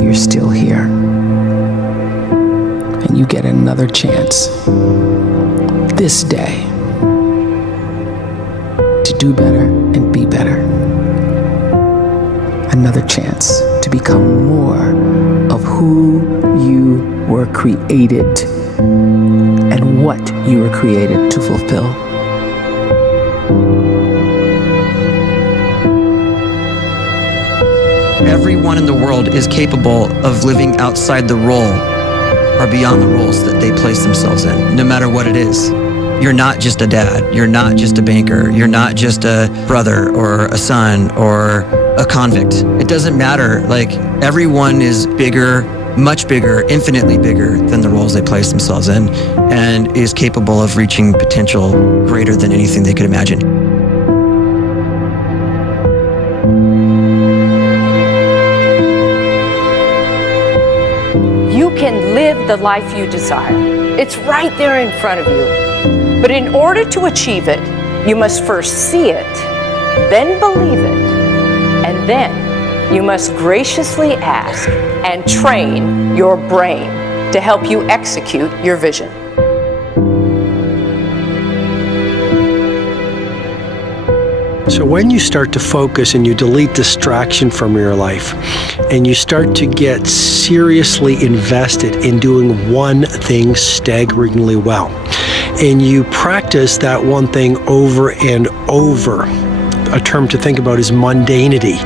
you're still here. And you get another chance this day to do better and be better. Another chance to become more of who you were created and what you were created to fulfill. Everyone in the world is capable of living outside the role or beyond the roles that they place themselves in, no matter what it is. You're not just a dad, you're not just a banker, you're not just a brother or a son or a convict. It doesn't matter. Like, everyone is bigger, much bigger, infinitely bigger than the roles they place themselves in, and is capable of reaching potential greater than anything they could imagine. You can live the life you desire. It's right there in front of you. But in order to achieve it, you must first see it, then believe it, and then you must graciously ask and train your brain to help you execute your vision. So when you start to focus and you delete distraction from your life, and you start to get seriously invested in doing one thing staggeringly well, and you practice that one thing over and over, a term to think about is mundanity.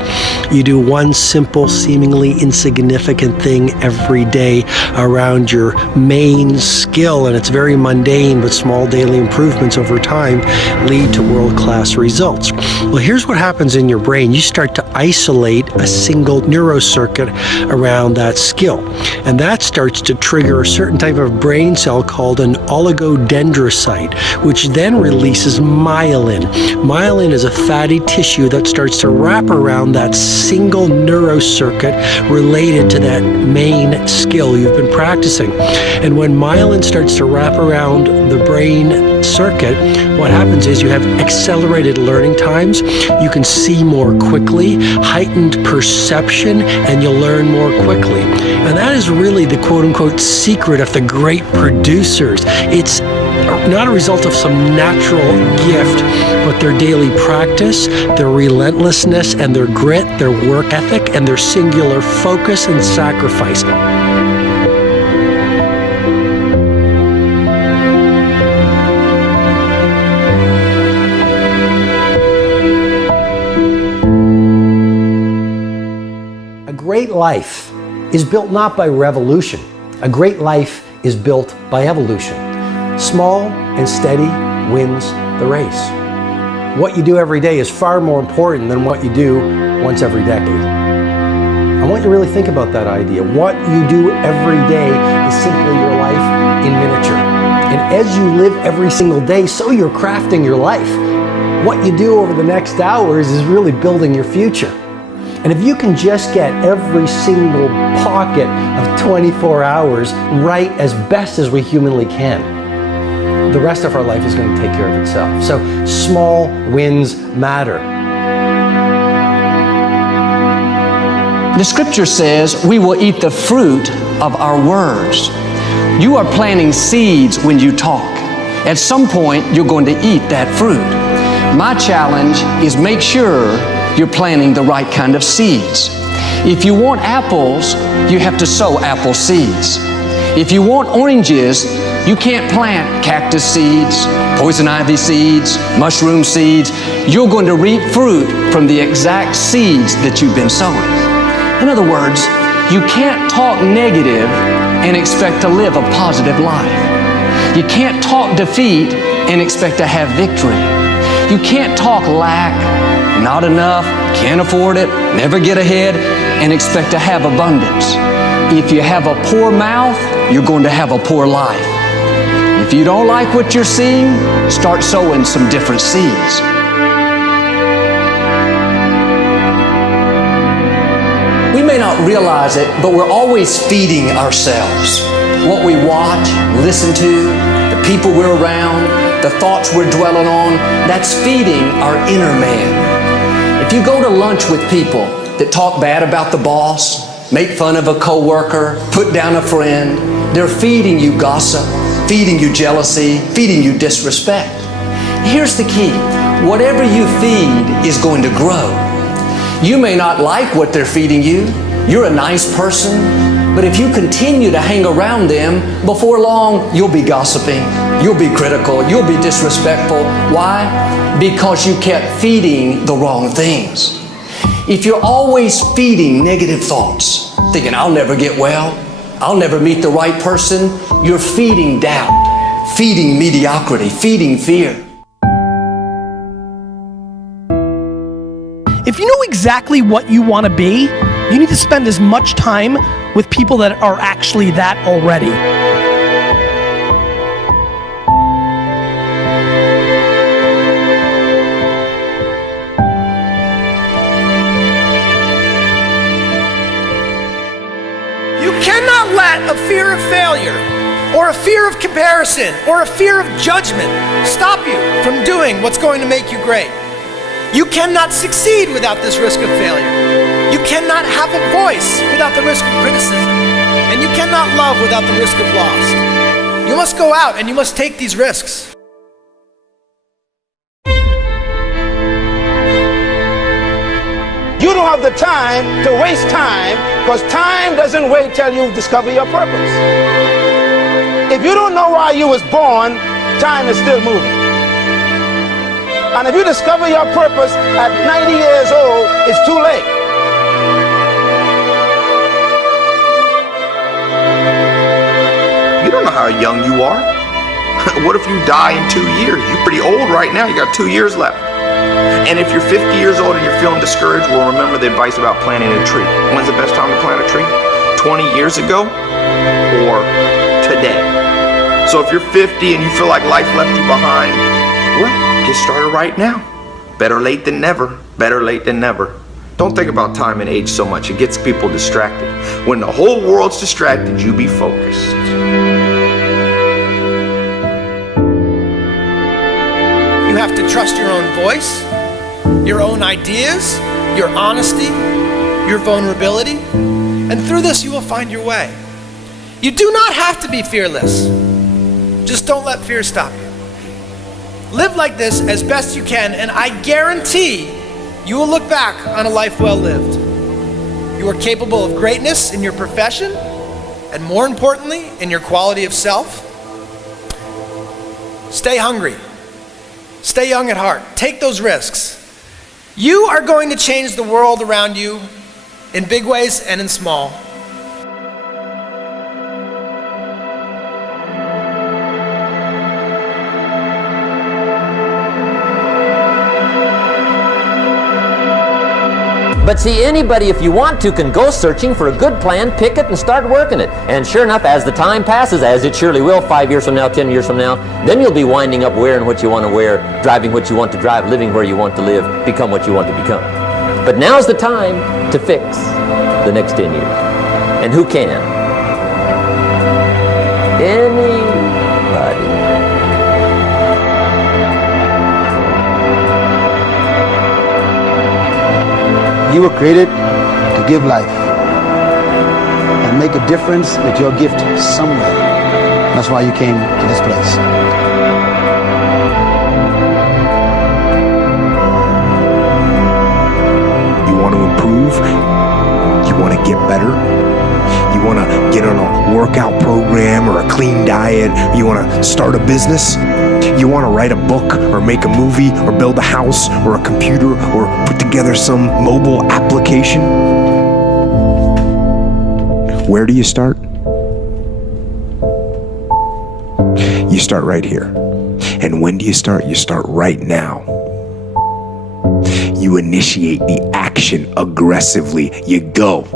You do one simple, seemingly insignificant thing every day around your main skill, and it's very mundane, but small daily improvements over time lead to world-class results. Well, here's what happens in your brain. You start to isolate a single neurocircuit around that skill, and that starts to trigger a certain type of brain cell called an oligodendrocyte, which then releases myelin. Myelin is a fatty tissue that starts to wrap around that single neurocircuit related to that main skill you've been practicing. And when myelin starts to wrap around the brain circuit, what happens is you have accelerated learning times, you can see more quickly, heightened perception, and you'll learn more quickly. And that is really the quote-unquote secret of the great producers. It's not a result of some natural gift, but their daily practice, their relentlessness and their grit, their work ethic, and their singular focus and sacrifice. A great life is built not by revolution. A great life is built by evolution. Small and steady wins the race. What you do every day is far more important than what you do once every decade. I want you to really think about that idea. What you do every day is simply your life in miniature. And as you live every single day, so you're crafting your life. What you do over the next hours is really building your future. And if you can just get every single pocket of 24 hours right as best as we humanly can, the rest of our life is going to take care of itself. So small wins matter. The scripture says we will eat the fruit of our words. You are planting seeds when you talk. At some point, you're going to eat that fruit. My challenge is make sure you're planting the right kind of seeds. If you want apples, you have to sow apple seeds. If you want oranges, you can't plant cactus seeds, poison ivy seeds, mushroom seeds. You're going to reap fruit from the exact seeds that you've been sowing. In other words, you can't talk negative and expect to live a positive life. You can't talk defeat and expect to have victory. You can't talk lack, not enough, can't afford it, never get ahead, and expect to have abundance. If you have a poor mouth, you're going to have a poor life. If you don't like what you're seeing, start sowing some different seeds. We may not realize it, but we're always feeding ourselves. What we watch, listen to, the people we're around, the thoughts we're dwelling on, that's feeding our inner man. If you go to lunch with people that talk bad about the boss, make fun of a coworker, put down a friend. They're feeding you gossip, feeding you jealousy, feeding you disrespect. Here's the key. Whatever you feed is going to grow. You may not like what they're feeding you. You're a nice person, but if you continue to hang around them, before long, you'll be gossiping, you'll be critical, you'll be disrespectful. Why? Because you kept feeding the wrong things. If you're always feeding negative thoughts, thinking, I'll never get well, I'll never meet the right person, you're feeding doubt, feeding mediocrity, feeding fear. If you know exactly what you want to be, you need to spend as much time with people that are actually that already. You cannot let a fear of failure or a fear of comparison or a fear of judgment stop you from doing what's going to make you great. You cannot succeed without this risk of failure. You cannot have a voice without the risk of criticism. And you cannot love without the risk of loss. You must go out and you must take these risks. You don't have the time to waste time, because time doesn't wait till you discover your purpose. If you don't know why you was born, time is still moving. And if you discover your purpose at 90 years old, it's too late. You don't know how young you are. What if you die in 2 years? You're pretty old right now. You got 2 years left. And if you're 50 years old and you're feeling discouraged, well, remember the advice about planting a tree. When's the best time to plant a tree? 20 years ago or today? So if you're 50 and you feel like life left you behind, well, get started right now. Better late than never. Better late than never. Don't think about time and age so much. It gets people distracted. When the whole world's distracted, you be focused. You have to trust your own voice, your own ideas, your honesty, your vulnerability, and through this you will find your way. You do not have to be fearless. Just don't let fear stop you. Live like this as best you can, and I guarantee you will look back on a life well lived. You are capable of greatness in your profession, and more importantly, in your quality of self. Stay hungry. Stay young at heart. Take those risks. You are going to change the world around you in big ways and in small. But see, anybody, if you want to, can go searching for a good plan, pick it, and start working it. And sure enough, as the time passes, as it surely will, 5 years from now, 10 years from now, then you'll be winding up wearing what you want to wear, driving what you want to drive, living where you want to live, become what you want to become. But now's the time to fix the next 10 years. And who can? Anybody. You were created to give life and make a difference with your gift somewhere. That's why you came to this place. You want to improve? You want to get better? You want to get on a workout program or a clean diet? You want to start a business? You want to write a book or make a movie or build a house or a computer or put together some mobile application? Where do you start? You start right here. And when do you start? You start right now. You initiate the action aggressively. You go.